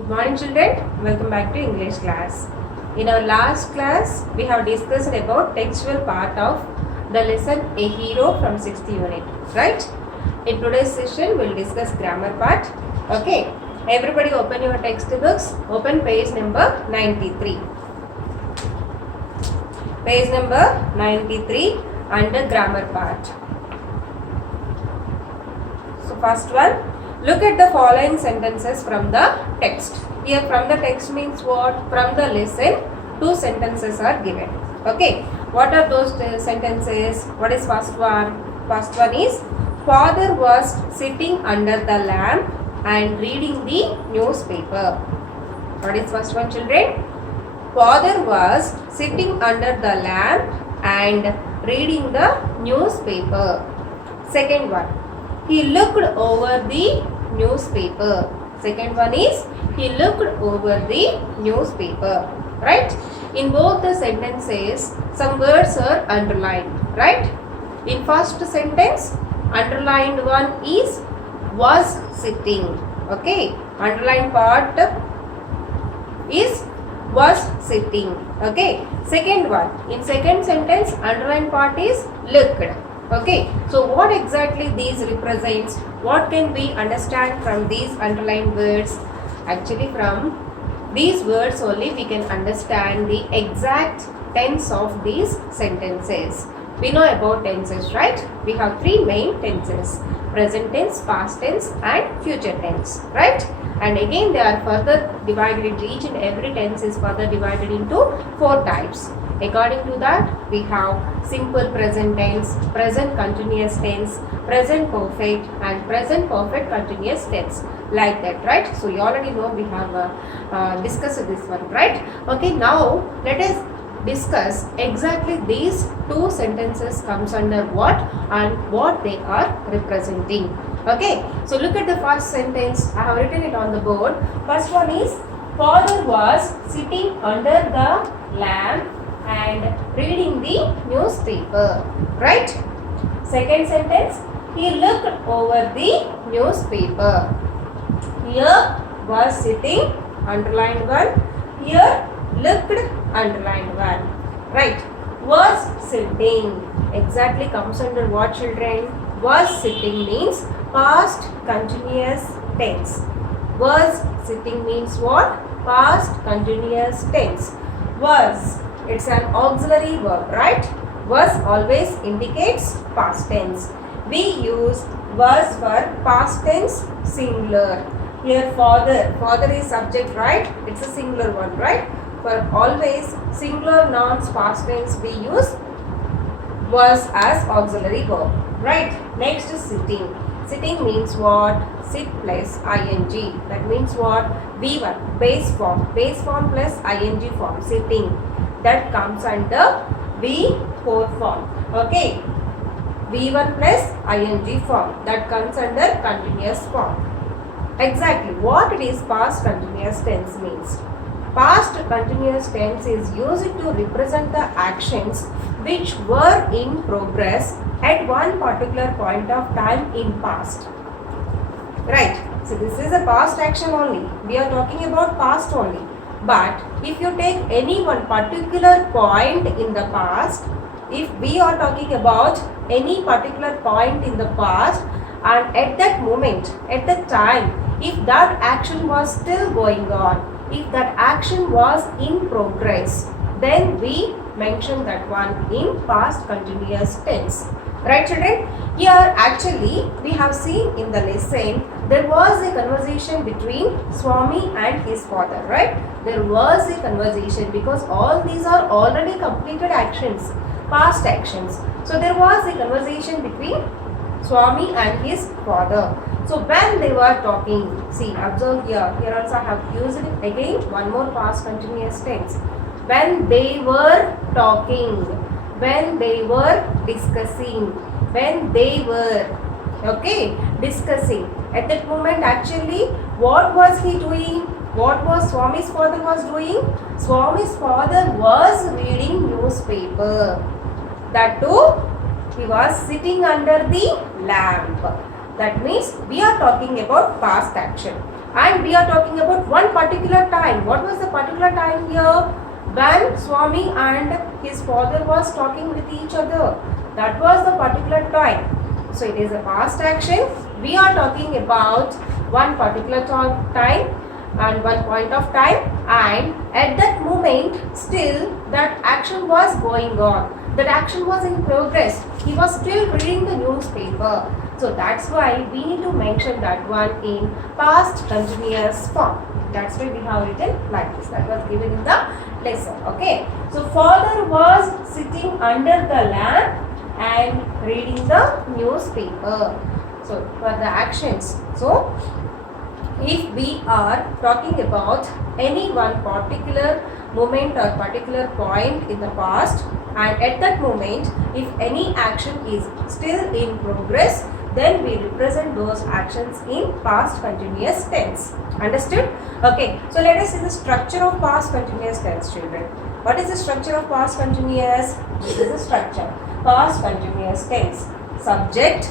Good morning children, welcome back to English class. In our last class, we have discussed about textual part of the lesson A Hero from 6th unit, right? In today's session, we will discuss grammar part. Okay, everybody open your textbooks, open page number 93. Page number 93 under grammar part. So first one, look at the following sentences from the text. Here from the text means what? From the lesson, two sentences are given. Okay. What are those sentences? What is first one? First one is, father was sitting under the lamp and reading the newspaper. What is first one, children? Father was sitting under the lamp and reading the newspaper. Second one, he looked over the newspaper. Second one is, he looked over the newspaper. Right? In both the sentences, some words are underlined. Right? In first sentence, underlined one is was sitting. Okay? Underlined part is was sitting. Okay? Second one, in second sentence, underlined part is looked. Okay, so what exactly these represents? What can we understand from these underlined words? Actually, from these words only we can understand the exact tense of these sentences. We know about tenses, right? We have three main tenses: present tense, past tense and future tense, right? And again they are further divided into each and every tense is further divided into four types. According to that, we have simple present tense, present continuous tense, present perfect and present perfect continuous tense. Like that, right? So you already know we have discussed this one, right? Okay, now let us discuss exactly these two sentences comes under what and what they are representing. Okay, so look at the first sentence. I have written it on the board. First one is, father was sitting under the lamp and reading the newspaper. Right? Second sentence, he looked over the newspaper. Here was sitting, underlined one. Here looked, underlined one. Right? Was sitting exactly comes under what, children? Was sitting means past continuous tense. Was sitting means what? Past continuous tense. Was, it's an auxiliary verb, right? Was always indicates past tense. We use was for past tense singular. Here father is subject, right? It's a singular one, right? For always singular nouns past tense we use was as auxiliary verb, right? Next is sitting. Sitting means what? Sit plus ing. That means what? V1, base form plus ing form, sitting. That comes under V4 form. Okay. V1 plus ing form. That comes under continuous form. Exactly. What it is past continuous tense means? Past continuous tense is used to represent the actions which were in progress at one particular point of time in past. Right. So this is a past action only. We are talking about past only. But if you take any one particular point in the past, if we are talking about any particular point in the past and at that moment, at that time, if that action was still going on, if that action was in progress, then we mention that one in past continuous tense. Right, children? Here actually we have seen in the lesson there was a conversation between Swami and his father, right? There was a conversation because all these are already completed actions, past actions. So there was a conversation between Swami and his father. So when they were talking, see, observe here also I have used it again, one more past continuous tense. When they were talking, when they were discussing, when they were, okay, discussing. At that moment actually, what was he doing? What was Swami's father was doing? Swami's father was reading newspaper. That too, he was sitting under the lamp. That means we are talking about past action. And we are talking about one particular time. What was the particular time here? When Swami and his father was talking with each other. That was the particular time. So it is a past action. We are talking about one particular time and one point of time, and at that moment still that action was going on. That action was in progress. He was still reading the newspaper. So that's why we need to mention that one in past continuous form. That's why we have written like this. That was given in the lesson. Okay. So father was sitting under the lamp and reading the newspaper. So for the actions. So if we are talking about any one particular moment or particular point in the past, and at that moment if any action is still in progress, then we represent those actions in past continuous tense. Understood? Okay, so let us see the structure of past continuous tense, children. What is the structure of past continuous? This is the structure. Past continuous tense. Subject.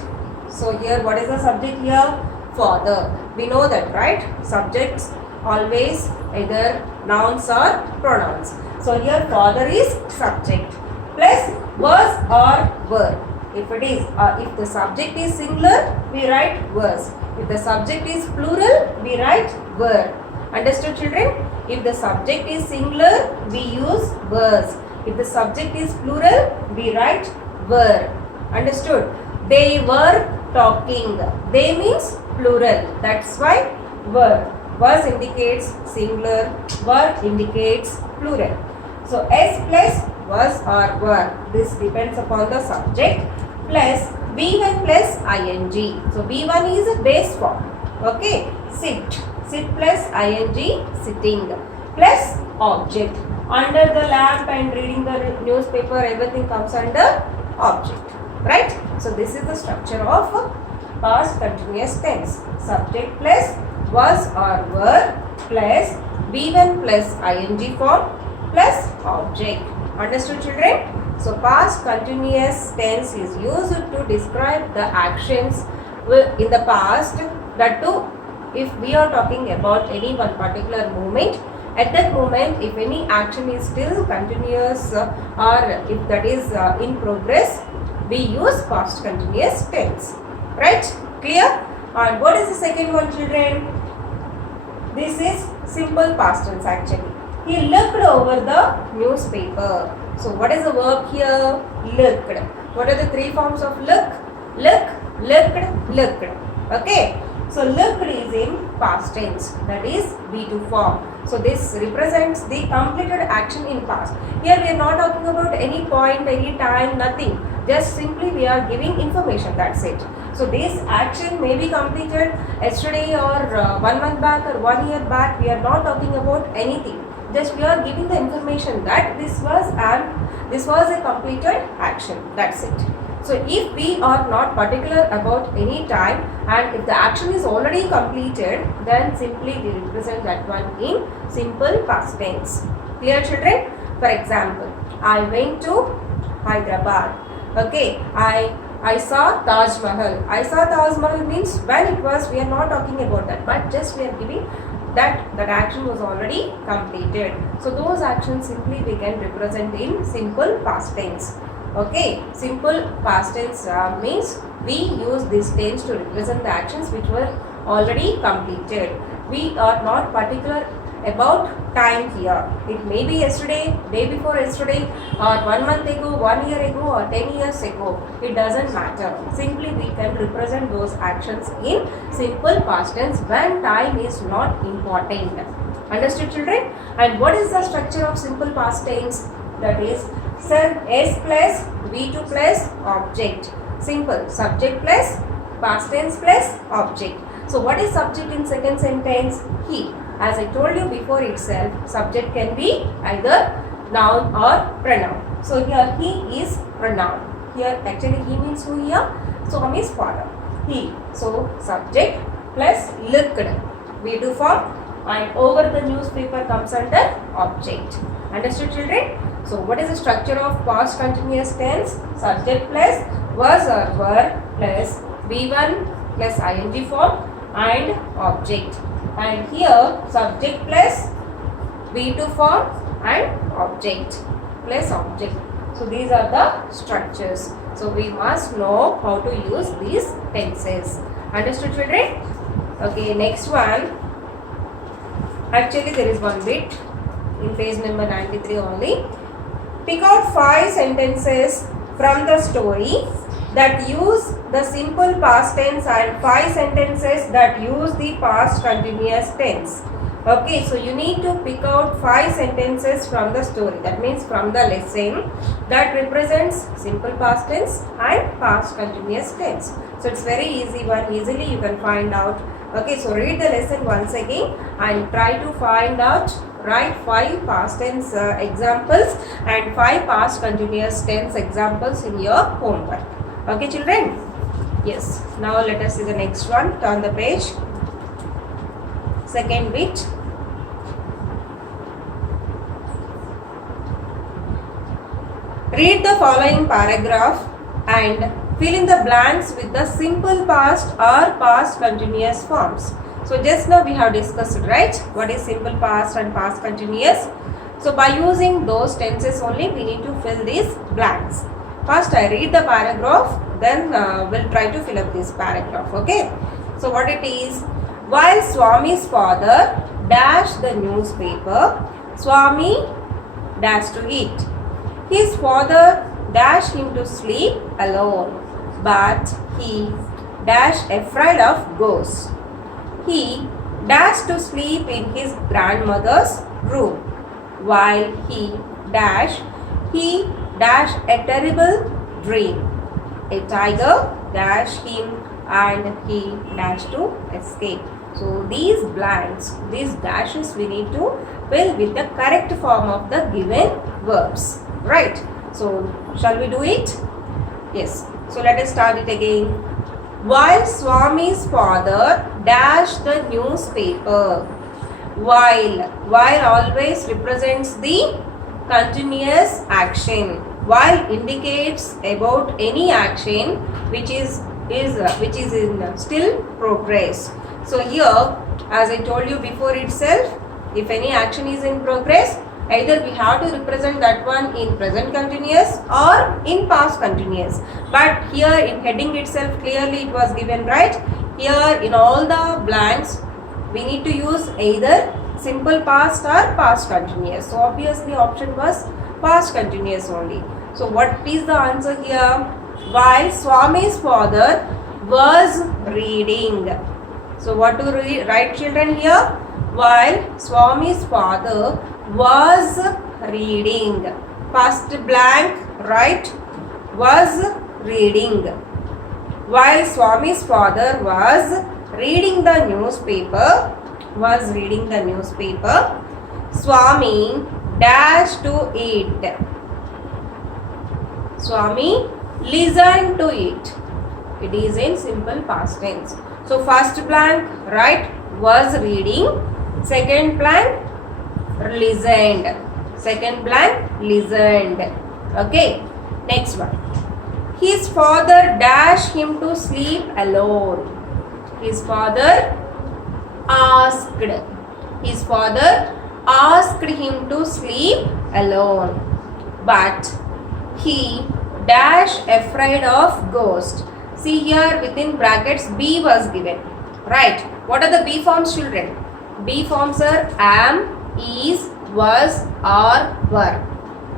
So here what is the subject here? Father. We know that, right? Subjects always either nouns or pronouns. So here father is subject plus was or were. If it is, if the subject is singular, we write was. If the subject is plural, we write were. Understood, children? If the subject is singular, we use was. If the subject is plural, we write were. Understood? They were talking. They means plural. That's why were. Was indicates singular, were indicates plural. So S plus was or were. This depends upon the subject, plus V1 plus ing. So V1 is a base form. Okay. Sit. Sit plus ing, sitting. Plus object. Under the lamp and reading the newspaper, everything comes under object. Right? So this is the structure of past continuous tense. Subject plus was or were plus V1 plus ing form plus object. Understood, children? So past continuous tense is used to describe the actions in the past. That too, if we are talking about any one particular moment, at that moment if any action is still continuous or if that is in progress, we use past continuous tense. Right? Clear? And what is the second one, children? This is simple past tense actually. He looked over the newspaper. So what is the verb here? Looked. What are the three forms of look? Look, looked, looked. Okay. So looked is in past tense. That is V2 form. So this represents the completed action in past. Here we are not talking about any point, any time, nothing. Just simply we are giving information. That's it. So this action may be completed yesterday or 1 month back or 1 year back. We are not talking about anything. Just we are giving the information that this was a completed action. That's it. So if we are not particular about any time and if the action is already completed, then simply we represent that one in simple past tense. Clear, children? For example, I went to Hyderabad. Okay, I saw Taj Mahal. I saw Taj Mahal means when it was, we are not talking about that, but just we are giving that action was already completed. So those actions simply we can represent in simple past tense. Okay, simple past tense means we use this tense to represent the actions which were already completed. We are not particular about time here. It may be yesterday, day before yesterday, or 1 month ago, 1 year ago, or 10 years ago. It doesn't matter. Simply we can represent those actions in simple past tense when time is not important. Understood, children? And what is the structure of simple past tense? That is S plus V2 plus object. Simple. Subject plus past tense plus object. So what is subject in second sentence? He. As I told you before itself, subject can be either noun or pronoun. So here he is pronoun. Here actually he means who here? So his father. He. So subject plus looked. V2 form, and over the newspaper comes under object. Understood, children? So what is the structure of past continuous tense? Subject plus was or were plus V1 plus ing form and object. and here subject plus V2 form and object plus object. So these are the structures. So we must know how to use these tenses. Understood, children? Okay, next one. Actually there is one bit in page number 93 only. Pick out 5 sentences from the story that use the simple past tense and 5 sentences that use the past continuous tense. Okay, so you need to pick out 5 sentences from the story, that means from the lesson, that represents simple past tense and past continuous tense. So it's very easy one, easily you can find out. Okay, so read the lesson once again and try to find out, write 5 past tense examples and 5 past continuous tense examples in your homework. Okay, children? Yes. Now let us see the next one. Turn the page. Second bit. Read the following paragraph and fill in the blanks with the simple past or past continuous forms. So just now we have discussed, right, what is simple past and past continuous. So by using those tenses only we need to fill these blanks. First I read the paragraph, then we'll try to fill up this paragraph. Okay. So what it is: while Swami's father dashed the newspaper, Swami dashed to eat. His father dashed him to sleep alone, but he dashed afraid of ghosts. He dashed to sleep in his grandmother's room. While he dashed a terrible dream. A tiger dashed him and he dashed to escape. So these blanks, these dashes we need to fill with the correct form of the given verbs. Right. So shall we do it? Yes. So let us start it again. While Swami's father dashed the newspaper. While always represents the continuous action. While indicates about any action which is in still progress. So here, as I told you before itself, if any action is in progress, either we have to represent that one in present continuous or in past continuous. But here in heading itself clearly it was given, right? Here in all the blanks we need to use either simple past or past continuous. So obviously option was past continuous only. So what is the answer here? While Swami's father was reading. So what to write, children, here? While Swami's father was reading. First blank, right? Was reading. While Swami's father was reading the newspaper, Swami dashed to eat. Swami listened to it. It is in simple past tense. So first blank, right, was reading. Second blank, listened. Second blank, listened. Okay. Next one. His father dashed him to sleep alone. His father asked him to sleep alone. But he dashed afraid of ghost. See here within brackets B was given. Right. What are the B forms, children? B forms are am, is, was, or were.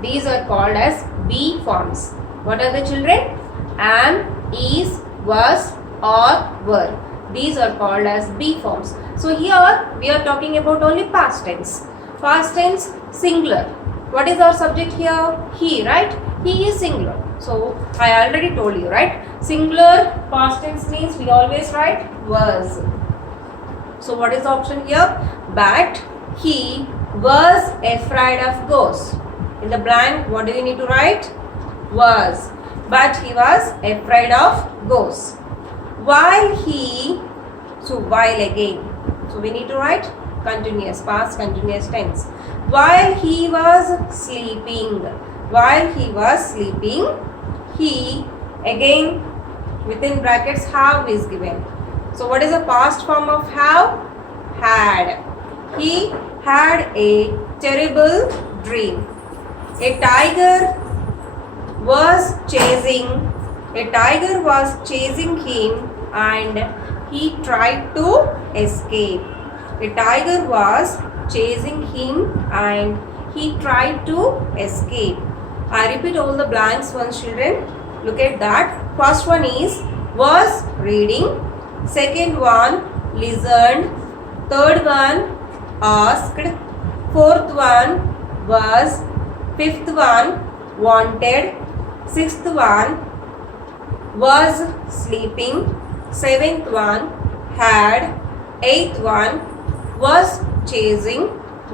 These are called as B forms. What are the children? Am, is, was, or were. These are called as B forms. So here we are talking about only past tense. Past tense singular. What is our subject here? He, right? He is singular. So I already told you, right? Singular past tense means we always write was. So what is the option here? But he was afraid of ghosts. In the blank, what do you need to write? Was. But he was afraid of ghosts. While again. So we need to write continuous, past continuous tense. While he was sleeping. He, again within brackets have is given. So what is the past form of have? had. He had a terrible dream. A tiger was chasing him and he tried to escape. A tiger was chasing him and he tried to escape. I repeat all the blanks once, children. Look at that. First one is was reading. Second one listened. Third one asked. Fourth one was. Fifth one wanted. Sixth one was sleeping. Seventh one had. Eighth one was chasing.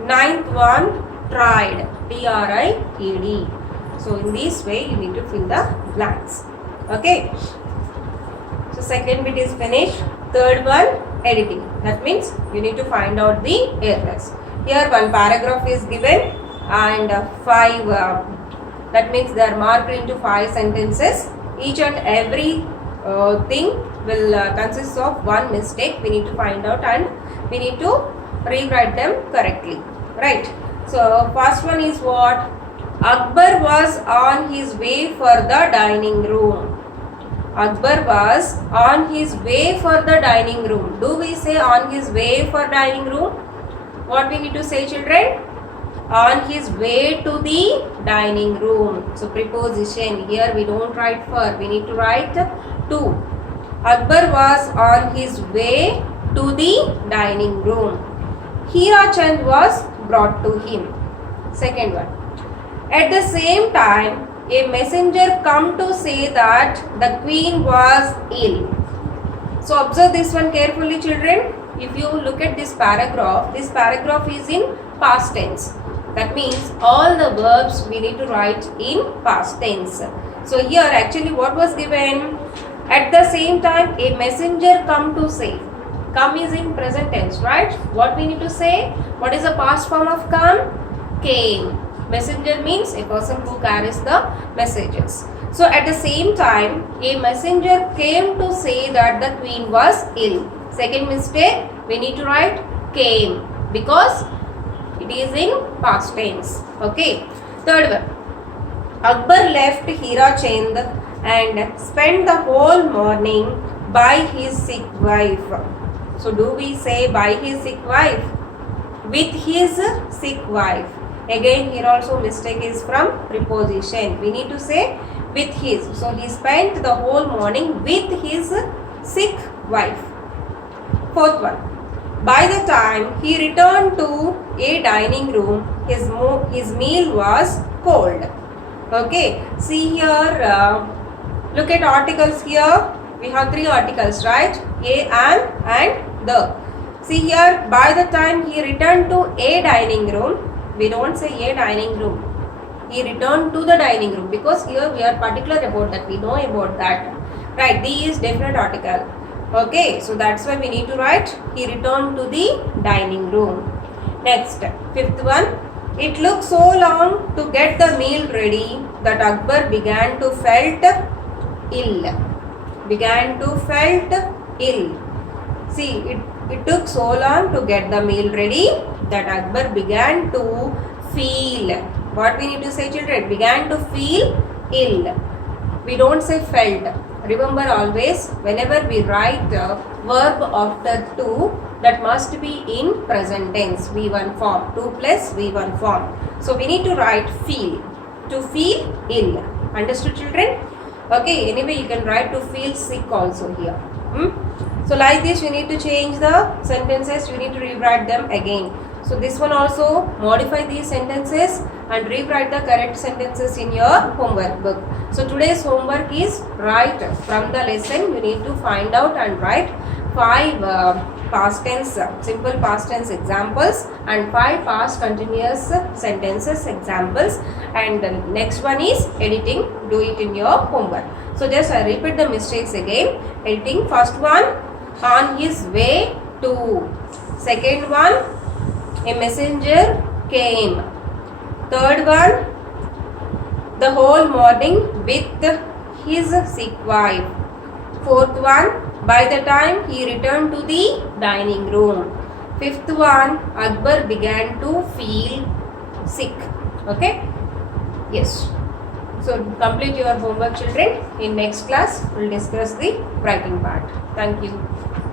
Ninth one tried. Tried. So in this way you need to fill the blanks. Okay. So second bit is finished. Third one editing. That means you need to find out the errors. Here one paragraph is given and five. That means they are marked into 5 sentences. Each and every thing will consist of one mistake. We need to find out and we need to rewrite them correctly. Right. So first one is what? Akbar was on his way for the dining room. Akbar was on his way for the dining room. Do we say on his way for dining room? What we need to say, children? On his way to the dining room. So preposition. Here we don't write for. We need to write to. Akbar was on his way to the dining room. Hira Chand was brought to him. Second one. At the same time, a messenger come to say that the queen was ill. So observe this one carefully, children. If you look at this paragraph is in past tense. That means all the verbs we need to write in past tense. So here actually what was given? At the same time, a messenger come to say. Come is in present tense, right? What we need to say? What is the past form of come? Came. Messenger means a person who carries the messages. So at the same time, a messenger came to say that the queen was ill. Second mistake, we need to write came because it is in past tense. Okay. Third one. Akbar left Hira Chand and spent the whole morning by his sick wife. So do we say by his sick wife? With his sick wife. Again here also mistake is from preposition. We need to say with his. So he spent the whole morning with his sick wife. Fourth one. By the time he returned to a dining room, his meal was cold. Okay. See here. Look at articles here. We have 3 articles, right? A, an and the. See here. By the time he returned to a dining room. We don't say a dining room. He returned to the dining room because here we are particular about that. We know about that. Right. The is definite article. Okay. So that's why we need to write he returned to the dining room. Next. Fifth one. It took so long to get the meal ready that Akbar began to felt ill. See, it took so long to get the meal ready that Akbar began to feel. What we need to say, children? Began to feel ill. We don't say felt. Remember always, whenever we write a verb after to, that must be in present tense, V1 form. 2 plus V1 form. So we need to write feel. To feel ill. Understood, children? Okay, anyway you can write to feel sick also here. So like this you need to change the sentences, you need to rewrite them again. So this one also modify these sentences and rewrite the correct sentences in your homework book. So today's homework is write from the lesson. You need to find out and write 5 past tense, simple past tense examples and 5 past continuous sentences examples, and the next one is editing. Do it in your homework. So just I repeat the mistakes again. Editing. First one, on his way to. Second one, a messenger came. Third one, the whole morning with his sick wife. Fourth one, by the time he returned to the dining room. Fifth one, Akbar began to feel sick. Okay. Yes. So complete your homework, children. In next class, we'll discuss the writing part. Thank you.